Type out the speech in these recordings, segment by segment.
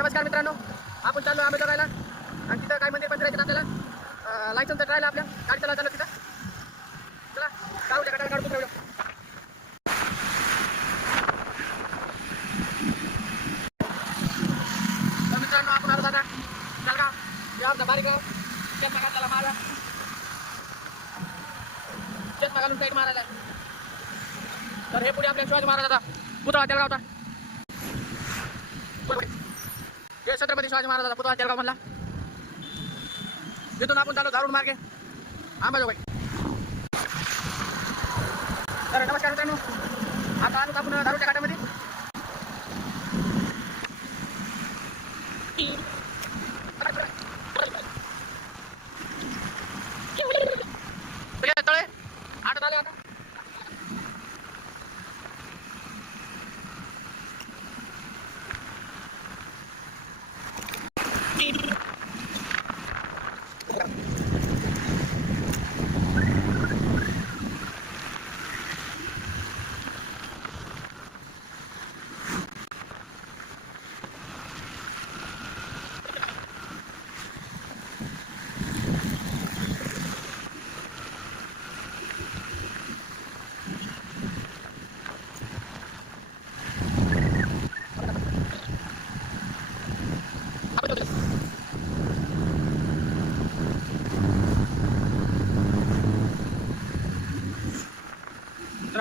नमस्कार मित्रांनो, आपण चाललो आंबेजोगाई राहायला आणि तिथं काय मंदिर पण फिरायचं आपल्याला. लायसन्स राहिला आपल्या गाडी चालवताना तिथं. चला काढू त्या गाडी काढून ठेवूया. तर मित्रांनो आपण आलो दादा जळगाव या बारीक गाव चष्मा घातला मारा चष्मा घालून साईड मारायला. तर हे पुढे आपल्या शिवाजी महाराजाचा पुतळा जळगावचा छत्रपती शिवाजी महाराजाचा पुतळा जळगाव म्हणला. तिथून आपण चालू धारूड मार्गे अंबाजोगाई. तर नमस्कार मित्रांनो, आता आलो आपण धारूडच्या घाटामध्ये. तळे आटत आले आता.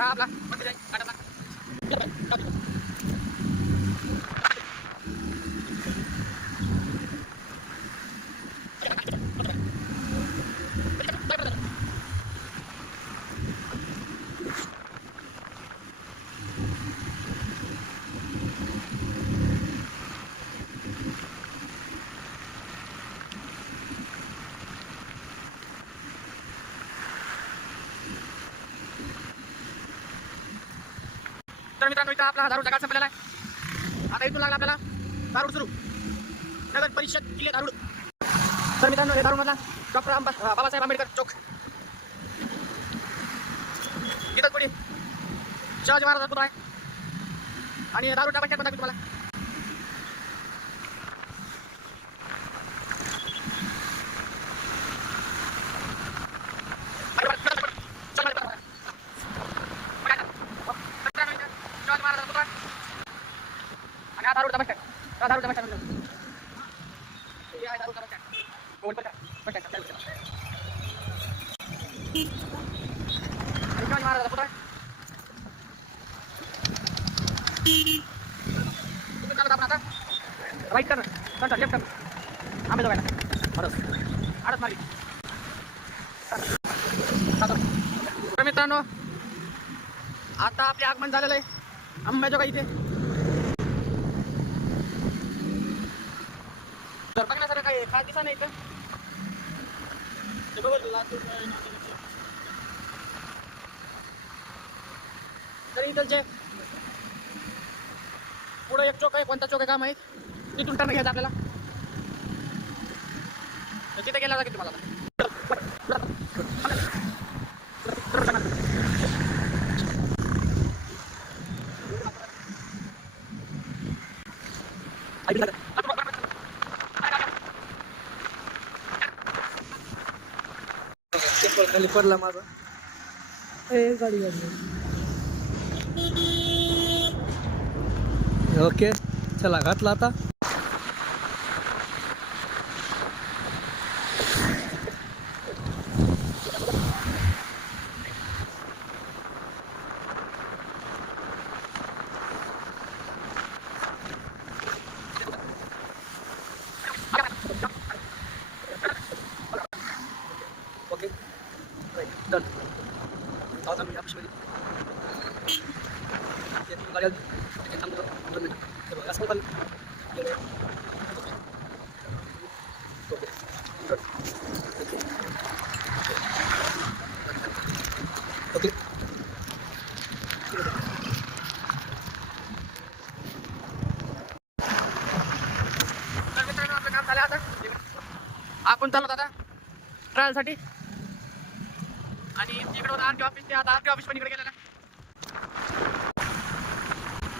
आपला तर मित्रांनो इथं आपला धारूडचा घाट संपलेला आहे. आता इथून लागला आपल्याला धारूड सुरू नगर परिषद किल्ले धारूड. तर मित्रांनो हे धारूडमधला डॉक्टर बाबासाहेब आंबेडकर चौक. इथंच पुढे शिवाजी महाराजाचा पुतळा आहे आणि धारूडच्या बसण्यात पण दाखवतो तुम्हाला. राईट कर नंतर लेफ्ट कर आंबेजोगाईला आडस मार्गी. तर मित्रांनो आता आपले आगमन झालेलं आहे अंबेजोगाई इथे. तर बघण्यासारखं काही खास दिसा नाही इथं. तरी इथलचे पुढं एक चौक आहे, कोणता चौक आहे का माहीत. तिथून टर्न घ्यायचं आपल्याला. तिथे गेला लागेल तुम्हाला. खाली पडला माझा गाडी ओके चला घातला आता. Okay done. आपण चाललो आता ट्रायलसाठी आणि इकडे होतं आरटी ऑफिस. ते आता आरटी ऑफिस पण इकडे गेलेलं आहे.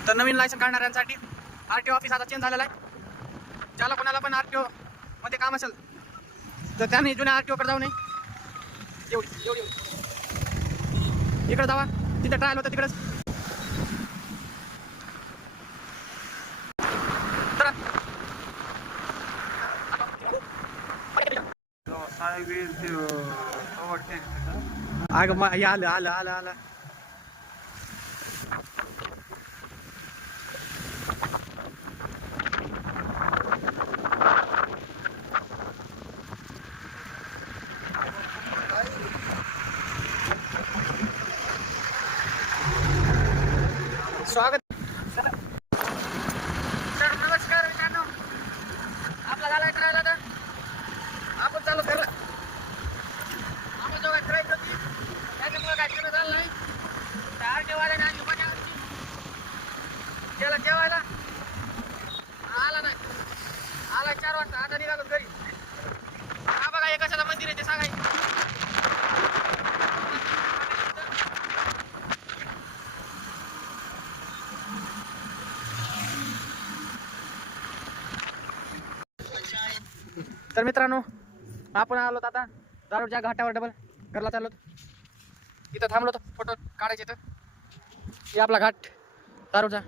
तर नवीन लायसन काढणाऱ्यांसाठी आरटी ऑफिस आता चेंज झालेला आहे. ज्याला कोणाला पण आरटीओ मध्ये काम असेल तर त्यांनी जुन्या आरटीओ कडे जाऊ नये. एवढी इकडे जावा, तिथे ट्रायल होतं तिकडेच. अगं आलं आलं आलं आलं. स्वागत. तर नमस्कार मित्रांनो, आपला झाला ट्रायल. आता आपण चालू करला. आपण जेव्हा ट्राय करते त्याच्यामुळे काय केलं झालं नाही. आर ठेवायला आणि मजा त्याला जेवायला आला नाही. आला 4 वाजता. आता निघालो घरी. हा बघा, हे कशाचं मंदिर आहे ते सांगाय. तर मित्रांनो, आपण आलो आता दारूच्या घाटावर डबल करला चाललो. इथं थांबलो तर फोटो काढायचे. तर हे आपला घाट दारूचा.